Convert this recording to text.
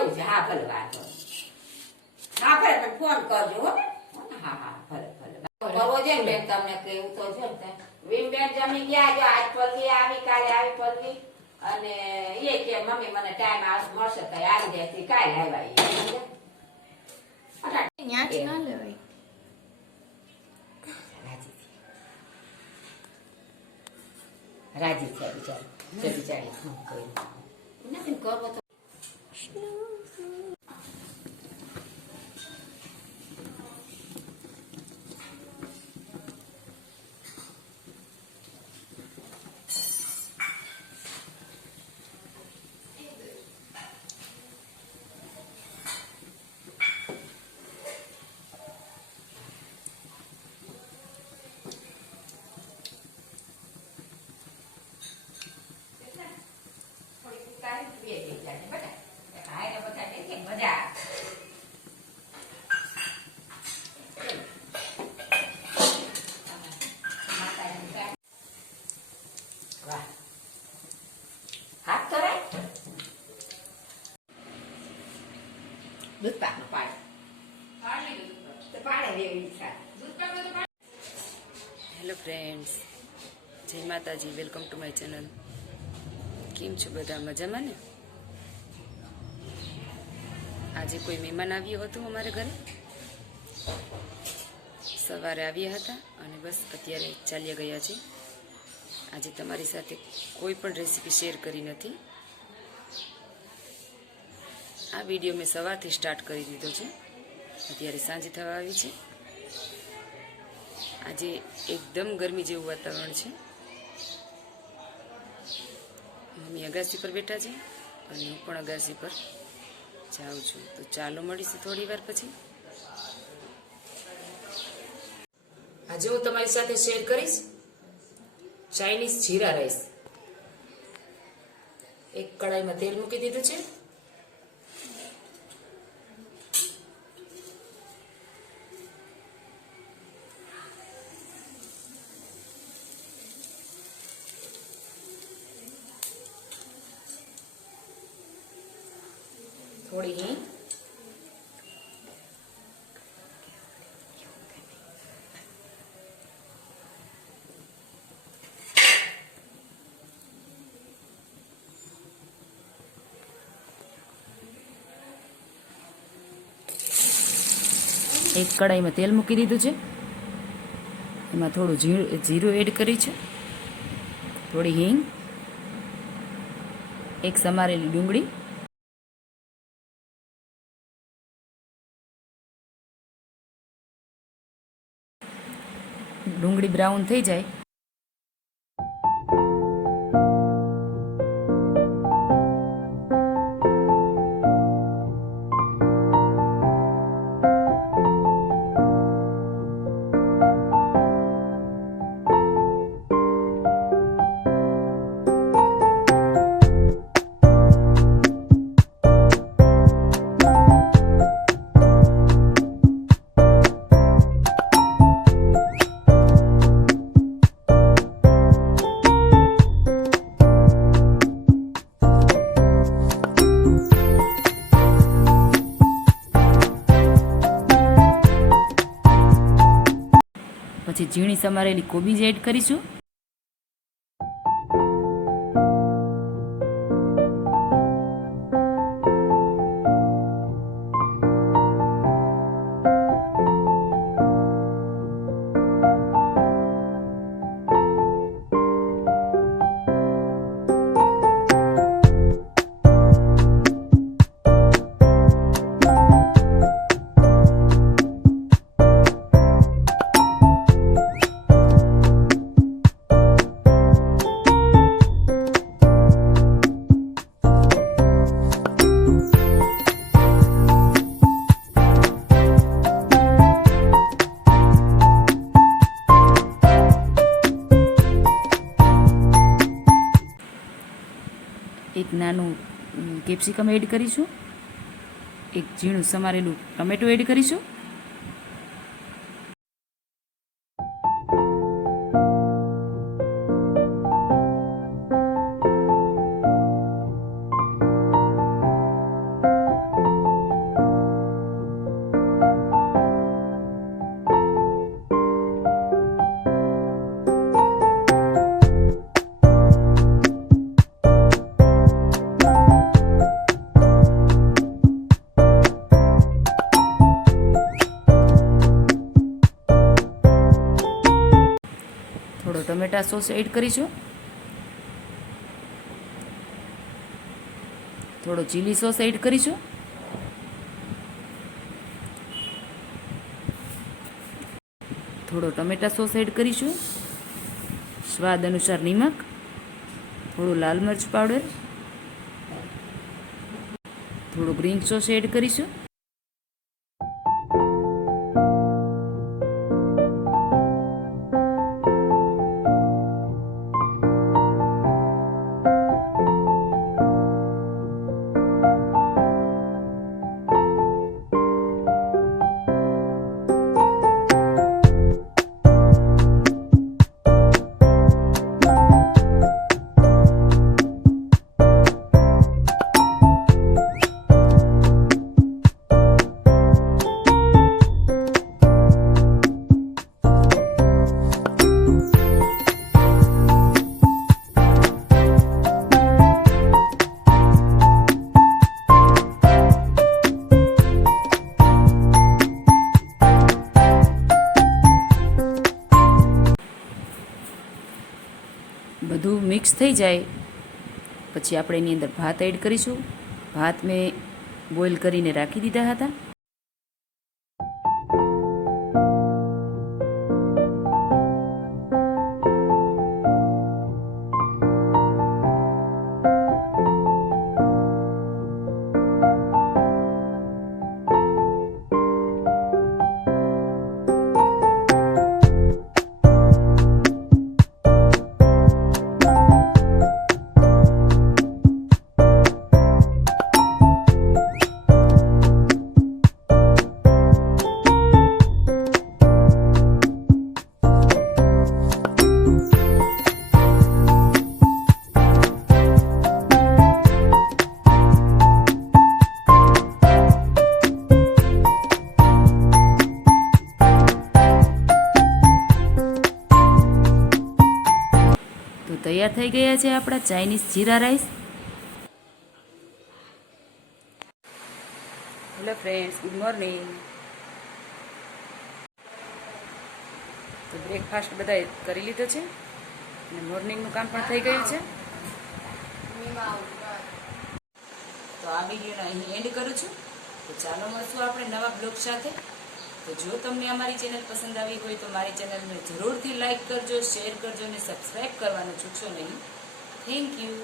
એવું છે. હા ભલે વાંધો હા ભલે પણ ફોન કરજો હો. હા હા ભલે ભલે કરવો છે ને બેન તમને કેવું તો છે ને વીમ બેન જમી ગયા જો આજ પલ્લી આવી કાલે આવી પલ્લી અને એ કે મમ્મી મને ટાઈમ મળશે તો આવી જાય કાલે આવ્યા ન્યાચ ના લેવાય રાજી છે બિચારી નથી કરવો તો દૂધ પાકનું પાડે હેલો ફ્રેન્ડ્સ, જય માતાજી. Welcome to my channel. કેમ છો બધા? મજામાં ને? આજે કોઈ મહેમાન આવ્યું હતું અમારે ઘરે. સવારે આવ્યા હતા અને બસ અત્યારે ચાલ્યા ગયા છે. આજે તમારી સાથે કોઈ પણ રેસીપી શેર કરી નથી. આ વિડીયો મેં સવારથી સ્ટાર્ટ કરી દીધો છે. અત્યારે સાંજ થવા આવી છે. આજે એકદમ ગરમી જેવું વાતાવરણ છે. મમ્મી અગાસી પર બેઠા છે અને હું પણ અગાસી પર જાઉં છું. તો ચાલો મળીશું થોડી વાર પછી. આજે હું તમારી સાથે શેર કરીશ ચાઇનીઝ જીરા રાઈસ. એક કડાઈમાં તેલ મૂકી દીધું છે. થોડી હિંગ, એક કડાઈમાં તેલ મૂકી દીધું છે. એમાં થોડું જીરું એડ કરી છે, થોડી હિંગ, એક સમારેલી ડુંગળી, ડુંગળી બ્રાઉન થઈ જાય પછી ઝીણી સમારેલી કોબીજ એડ કરીશું. એક નાનું કેપ્સિકમ એડ કરીશું. એક ઝીણું સમારેલું ટમેટું એડ કરીશું. ટમેટા સોસ એડ કરીશું, થોડો ચીલી સોસ એડ કરીશું, થોડો ટમેટા સોસ એડ કરીશું, સ્વાદ અનુસાર નિમક, થોડું લાલ મરચ પાવડર, થોડું ગ્રીન સોસ એડ કરીશું. બધું મિક્સ થઈ જાય પછી આપણે એની અંદર ભાત એડ કરીશું. ભાત મેં બોઇલ કરીને રાખી દીધા હતા. તો તૈયાર થઈ ગયા છે આપણા Chinese jeera rice. Hello friends, good morning. તો બ્રેકફાસ્ટ બધાએ કરી લીધો છે અને મોર્નિંગનું કામ પણ થઈ ગયું છે. તો આ વિડીયોને અહીં એન્ડ કરું છું. તો ચાલો મળશું આપણે નવા બ્લોગ સાથે. તો જો તમને અમારી ચેનલ પસંદ આવી હોય તો મારી ચેનલને જરૂરથી લાઈક કરજો, શેર કરજો અને સબસ્ક્રાઈબ કરવાનું ચૂકશો નહીં. Thank you.